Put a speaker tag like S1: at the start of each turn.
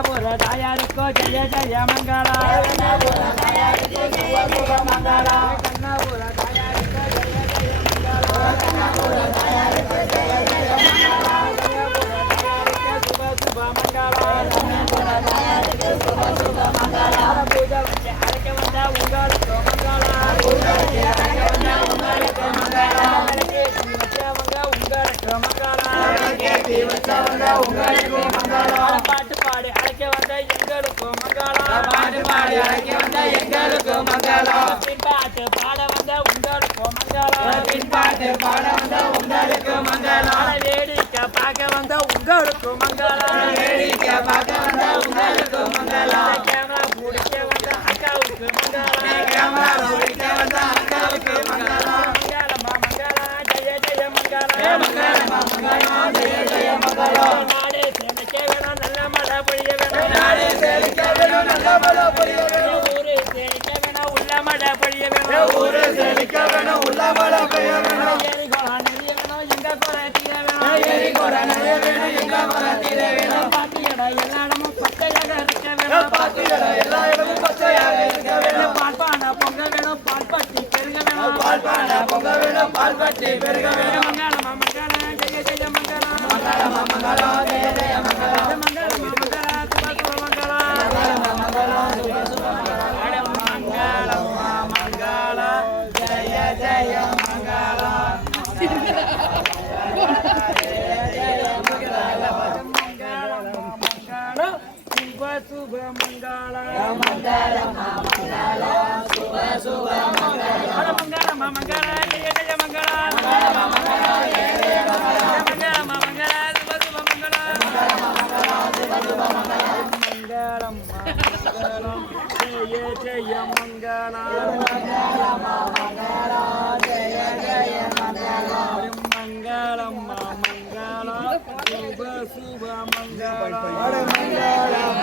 S1: కన్నాపుర దాయానికో జయ జయ మంగళ కన్నాపుర దాయానికో శుభ శుభ మంగళ కన్నాపుర దాయానికో జయ జయ మంగళ కన్నాపుర దాయానికో జయ జయ మంగళ శుభ మంగళ కన్నాపుర దాయానికో శుభ శుభ మంగళ పూజ వచ్చే హరకే వంద ఉంగాలతో మంగళ పూజ వచ్చే హరకే వంద ఉంగాలతో మంగళ వచ్చే వంద ఉంగాలతో మంగళ వచ్చే వంద ఉంగాలతో మంగళ. பாடி அழைக்க வந்த எங்களுக்கு மங்களம் பாட்டு பாடி அழைக்க வந்த எங்களுக்கு மங்களம் பின்பாட்டு பாட வந்த உங்களுக்கு மங்களம் பின்பாட்டு பாட வந்த உங்களுக்கு மங்களம் வேடிக்கை பார்க்க வந்த உங்களுக்கு மங்களம் வேடிக்கை பார்க்க வந்த உங்களுக்கு மங்களம் கேமரா பிடிக்க வந்த அக்காவுக்கு மங்களம் கேமரா பிடிக்க வந்த அக்காவுக்கு மங்களமா பொழிய வேணும். நாடே செழிக்க வேணும் நல்ல மழை பொழிய வேணும். ஊரு செழிக்க வேணும் உள்ள மழை பொழிய வேணும் ஊரு செழிக்க வேணும் உள்ள மழை பொழிய வேணும். ஏரி குளம் நிறைய வேணும் எங்க குறை தீர வேணும். ஏரி குளம் நிறைய வேணும் எங்க குறை தீர வேணும். பாத்தியடா எல்லா இடமும் பச்சையாக இருக்க வேணும். பாத்தியடா எல்லா இடமும் பச்சையாக இருக்க வேணும். பால்பான பொங்க வேணும் பால் பட்டி பெருக வேணும். பால்பான பொங்க வேணும் பால் பட்டி பெருக வேணும். மங்களமா மங்களம் ஜெய ஜெய மங்களம். மங்களமா மங்களம் ஜெய ஜெய மங்களமா. శుభ శుభ మంగళ మంగళ మంగళ శుభ శుభ మంగళ మంగళ మంగళ జయ జయ మంగళ మంగళ మంగళ జయ మంగళం మంగళం